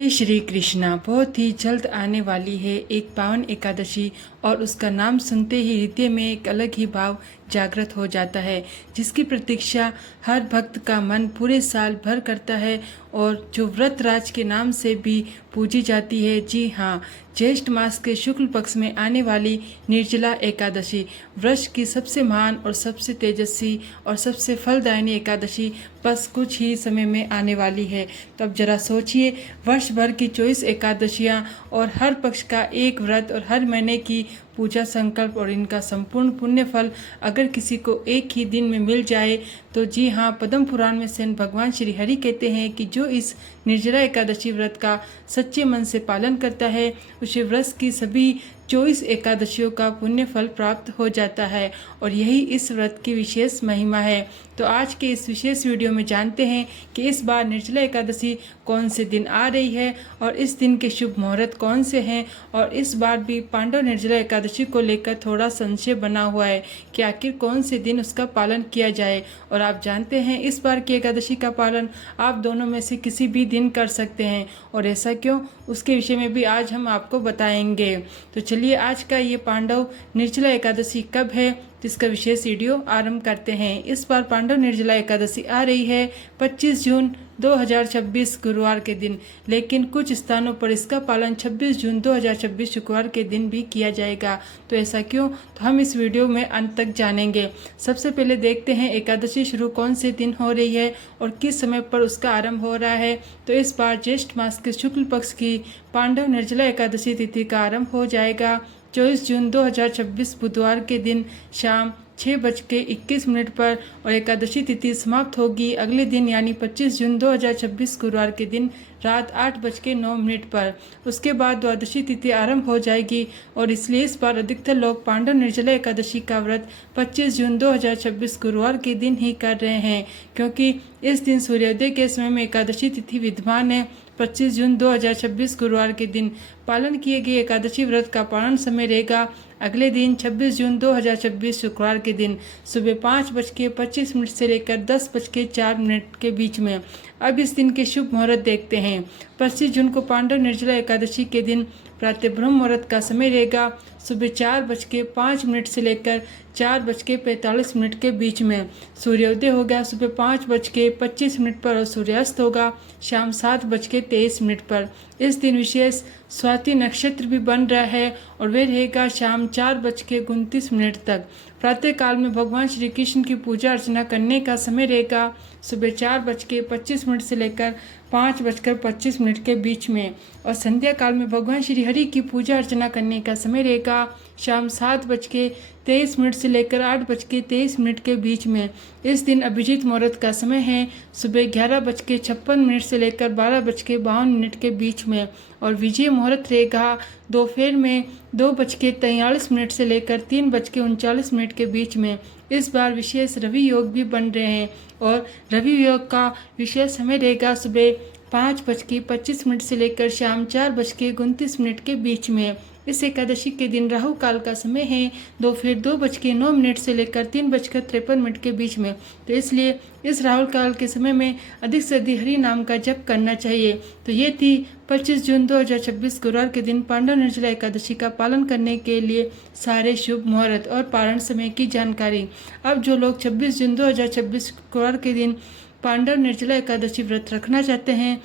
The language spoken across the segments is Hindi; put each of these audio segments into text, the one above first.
श्री कृष्णा बहुत ही जल्द आने वाली है एक पावन एकादशी और उसका नाम सुनते ही हृदय में एक अलग ही भाव जागृत हो जाता है, जिसकी प्रतीक्षा हर भक्त का मन पूरे साल भर करता है और जो व्रत राज के नाम से भी पूजी जाती है। जी हाँ, ज्येष्ठ मास के शुक्ल पक्ष में आने वाली निर्जला एकादशी वर्ष की सबसे महान और सबसे तेजस्वी और सबसे फलदायिनी एकादशी बस कुछ ही समय में आने वाली है। तो अब जरा सोचिए, वर्ष भर की 24 एकादशियाँ और हर पक्ष का एक व्रत और हर महीने की पूजा संकल्प और इनका संपूर्ण पुण्य फल अगर किसी को एक ही दिन में मिल जाए तो जी हाँ, पद्म पुराण में स्वयं भगवान श्री हरि कहते हैं कि जो इस निर्जला एकादशी व्रत का सच्चे मन से पालन करता है उसे व्रत की सभी 24 एकादशियों का पुण्य फल प्राप्त हो जाता है और यही इस व्रत की विशेष महिमा है। तो आज के इस विशेष वीडियो में जानते हैं कि इस बार निर्जला एकादशी कौन से दिन आ रही है और इस दिन के शुभ मुहूर्त कौन से हैं और इस बार भी पांडव निर्जला एकादशी को लेकर थोड़ा संशय बना हुआ है कि आखिर कौन से दिन उसका पालन किया जाए। और आप जानते हैं इस बार की एकादशी का पालन आप दोनों में से किसी भी दिन कर सकते हैं और ऐसा क्यों, उसके विषय में भी आज हम आपको बताएंगे। तो चलिए आज का ये पांडव निर्जला एकादशी कब है जिसका विशेष वीडियो आरंभ करते हैं। इस बार पांडव निर्जला एकादशी आ रही है 25 जून 2026 गुरुवार के दिन, लेकिन कुछ स्थानों पर इसका पालन 26 जून 2026 शुक्रवार के दिन भी किया जाएगा। तो ऐसा क्यों, तो हम इस वीडियो में अंत तक जानेंगे। सबसे पहले देखते हैं एकादशी शुरू कौन से दिन हो रही है और किस समय पर उसका आरंभ हो रहा है। तो इस बार ज्येष्ठ मास के शुक्ल पक्ष की पांडव निर्जला एकादशी तिथि का आरंभ हो जाएगा 24 जून 2026 बुधवार के दिन शाम 6:21 पर और एकादशी तिथि समाप्त होगी अगले दिन यानी 25 जून 2026 गुरुवार के दिन रात 8:09 पर। उसके बाद द्वादशी तिथि आरंभ हो जाएगी और इसलिए इस बार अधिकतर लोग पांडव निर्जला एकादशी का व्रत 25 जून 2026 गुरुवार के दिन ही कर रहे हैं, क्योंकि इस दिन सूर्योदय के समय में एकादशी तिथि विद्यमान है। 25 जून 2026 गुरुवार के दिन पालन किए गए एकादशी व्रत का पारण समय रहेगा अगले दिन 26 जून 2026 शुक्रवार के दिन सुबह 5:25 से लेकर 10:04 के बीच में। अब इस दिन के शुभ मुहूर्त देखते हैं। 25 जून को पांडव निर्जला एकादशी के दिन प्रातः ब्रह्म मुहूर्त का समय रहेगा सुबह 4:05 से लेकर 4:45 के बीच में। सूर्योदय होगा सुबह 5:25 पर और सूर्यास्त होगा शाम 7:23 पर। इस दिन विशेष स्वाति नक्षत्र भी बन रहा है और वे रहेगा शाम 4:29 तक। प्रातः काल में भगवान श्री कृष्ण की पूजा अर्चना करने का समय रहेगा सुबह 4:25 से लेकर 5:25 के बीच में और संध्या काल में भगवान श्री हरि की पूजा अर्चना करने का समय रहेगा शाम 7:23 से लेकर 8:23 के बीच में। इस दिन अभिजीत मुहूर्त का समय है सुबह 11:56 से लेकर 12:52 के बीच में और विजय मुहूर्त रहेगा दोपहर में 2:43 से लेकर 3:39 के बीच में। इस बार विशेष रवि योग भी बन रहे हैं और रवि योग का विशेष समय रहेगा सुबह 5:25 से लेकर शाम 4:29 के बीच में। इस एकादशी के दिन राहु काल का समय है दोपहर 2:09 से लेकर 3:53 के बीच में। तो इसलिए इस राहु काल के समय में अधिक से अधिक हरि नाम का जप करना चाहिए। तो ये थी 25 जून 2026 गुरुवार के दिन पांडव निर्जला एकादशी का पालन करने के लिए सारे शुभ मुहूर्त और पारण समय की जानकारी। अब जो लोग 26 जून 2026 गुरुवार के दिन पांडव निर्जला एकादशी व्रत रखना चाहते हैं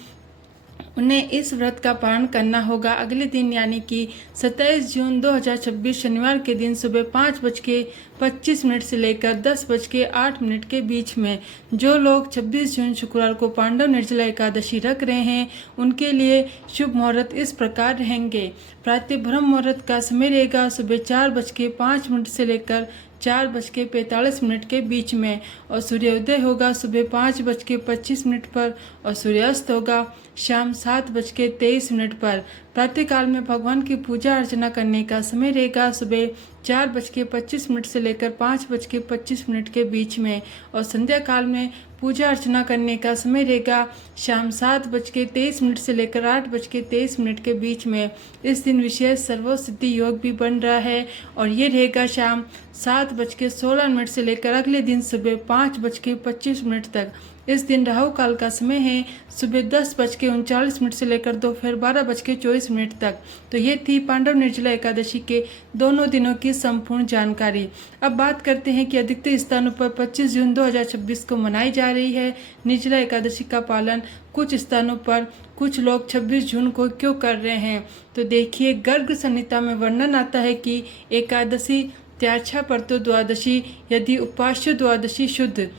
उन्हें इस व्रत का पालन करना होगा अगले दिन यानी कि 27 जून 2026 शनिवार के दिन सुबह 5:25 से लेकर 10:08 के बीच में। जो लोग 26 जून शुक्रवार को पांडव निर्जला एकादशी रख रहे हैं उनके लिए शुभ मुहूर्त इस प्रकार रहेंगे। प्रातः ब्रह्म मुहूर्त का समय रहेगा सुबह 4:05 से लेकर 4:45 के बीच में और सूर्योदय होगा सुबह 5:25 पर और सूर्यास्त होगा शाम 7:23 पर। प्रातःकाल में भगवान की पूजा अर्चना करने का समय रहेगा सुबह 4:25 से लेकर 5:25 के बीच में और संध्या काल में पूजा अर्चना करने का समय रहेगा शाम 7:23 से लेकर 8:23 के बीच में। इस दिन विशेष सर्वसिद्धि योग भी बन रहा है और ये रहेगा शाम 7:16 से लेकर अगले दिन सुबह 5:25 तक। इस दिन राहु काल का समय है सुबह 10:39 से लेकर दोपहर 12:24 तक। तो ये थी पांडव निर्जला एकादशी के दोनों दिनों की संपूर्ण जानकारी। अब बात करते हैं कि अधिकतर स्थानों पर 25 जून 2026 को मनाई जा रही है निर्जला एकादशी का पालन। कुछ स्थानों पर कुछ लोग 26 जून को क्यों कर रहे हैं, तो देखिए गर्ग संहिता में वर्णन आता है कि एकादशी त्याक्षा परतो द्वादशी यदि उपास्य द्वादशी शुद्ध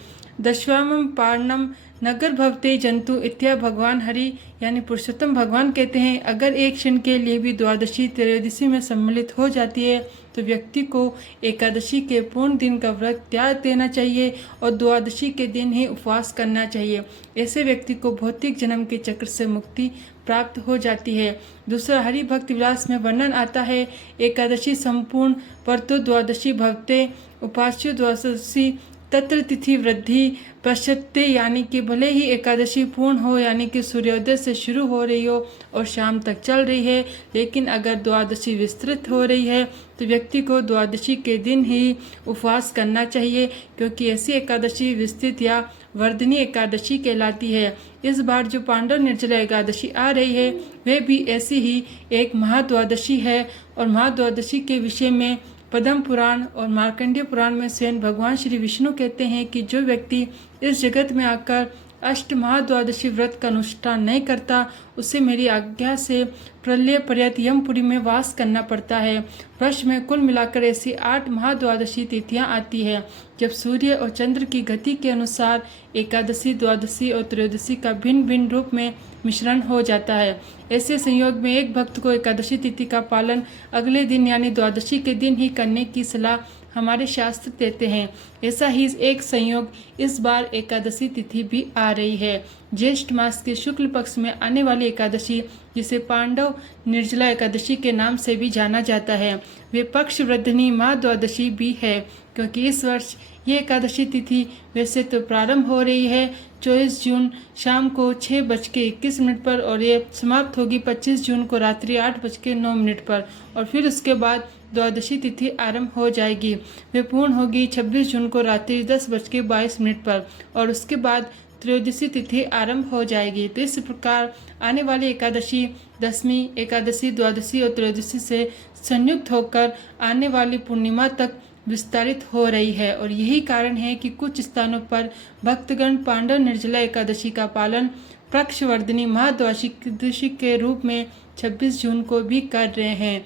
दशवामम पारणम नगर भवते जंतु इत्या भगवान हरि यानी पुरुषोत्तम भगवान कहते हैं, अगर एक क्षण के लिए भी द्वादशी त्रयोदशी में सम्मिलित हो जाती है तो व्यक्ति को एकादशी के पूर्ण दिन का व्रत त्याग देना चाहिए और द्वादशी के दिन ही उपवास करना चाहिए। ऐसे व्यक्ति को भौतिक जन्म के चक्र से मुक्ति प्राप्त हो जाती है। दूसरा हरि भक्त विलास में वर्णन आता है, एकादशी संपूर्ण परतो द्वादशी भवते उपास्य द्वादशी तत्र तिथि वृद्धि पश्यते, यानी कि भले ही एकादशी पूर्ण हो यानी कि सूर्योदय से शुरू हो रही हो और शाम तक चल रही है, लेकिन अगर द्वादशी विस्तृत हो रही है तो व्यक्ति को द्वादशी के दिन ही उपवास करना चाहिए, क्योंकि ऐसी एकादशी विस्तृत या वर्धनी एकादशी कहलाती है। इस बार जो पांडव निर्जला एकादशी आ रही है वह भी ऐसी ही एक महाद्वादशी है और महाद्वादशी के विषय में पद्म पुराण और मार्कंडेय पुराण में स्वयं भगवान श्री विष्णु कहते हैं कि जो व्यक्ति इस जगत में आकर अष्ट महाद्वादशी व्रत का अनुष्ठान नहीं करता उसे मेरी आज्ञा से प्रलय पर्यंत यमपुरी में वास करना पड़ता है। वर्ष में कुल मिलाकर ऐसी 8 महाद्वादशी तिथियां आती है जब सूर्य और चंद्र की गति के अनुसार एकादशी, द्वादशी और त्रयोदशी का भिन्न भिन्न रूप में मिश्रण हो जाता है। ऐसे संयोग में एक भक्त को एकादशी तिथि का पालन अगले दिन यानी द्वादशी के दिन ही करने की सलाह हमारे शास्त्र देते हैं। ऐसा ही एक संयोग इस बार एकादशी तिथि भी आ रही है। ज्येष्ठ मास के शुक्ल पक्ष में आने वाली एकादशी, जिसे पांडव निर्जला एकादशी के नाम से भी जाना जाता है, वे पक्ष वृद्धनी महाद्वादशी भी है, क्योंकि इस वर्ष ये एकादशी तिथि वैसे तो प्रारंभ हो रही है 24 जून शाम को 6:21 पर और ये समाप्त होगी 25 जून को रात्रि 8:09 पर, और फिर उसके बाद द्वादशी तिथि आरंभ हो जाएगी। वे पूर्ण होगी 26 जून को रात्रि 10:22 पर और उसके बाद त्रयोदशी तिथि आरंभ हो जाएगी। तो इस प्रकार आने वाली एकादशी, दशमी एकादशी, द्वादशी और त्रयोदशी से संयुक्त होकर आने वाली पूर्णिमा तक विस्तारित हो रही है और यही कारण है कि कुछ स्थानों पर भक्तगण पांडव निर्जला एकादशी का पालन पक्षवर्धनी महाद्वादशी के रूप में 26 जून को भी कर रहे हैं।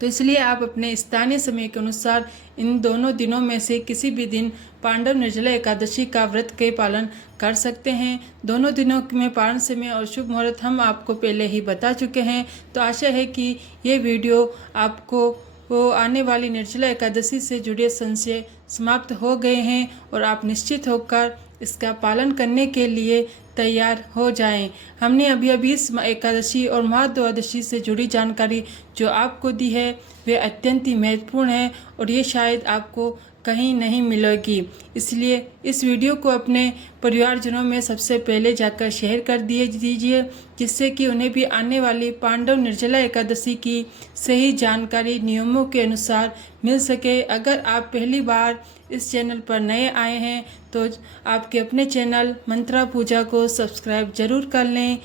तो इसलिए आप अपने स्थानीय समय के अनुसार इन दोनों दिनों में से किसी भी दिन पांडव निर्जला एकादशी का व्रत के पालन कर सकते हैं। दोनों दिनों में पारण समय और शुभ मुहूर्त हम आपको पहले ही बता चुके हैं। तो आशा है कि ये वीडियो आपको आने वाली निर्जला एकादशी से जुड़े संशय समाप्त हो गए हैं और आप निश्चित होकर इसका पालन करने के लिए तैयार हो जाएं। हमने अभी इस एकादशी और महाद्वादशी से जुड़ी जानकारी जो आपको दी है वे अत्यंत ही महत्वपूर्ण है और ये शायद आपको कहीं नहीं मिलेगी। इसलिए इस वीडियो को अपने परिवारजनों में सबसे पहले जाकर शेयर कर दीजिए, जिससे कि उन्हें भी आने वाली पांडव निर्जला एकादशी की सही जानकारी नियमों के अनुसार मिल सके। अगर आप पहली बार इस चैनल पर नए आए हैं तो आपके अपने चैनल मंत्रा पूजा को सब्सक्राइब जरूर कर लें।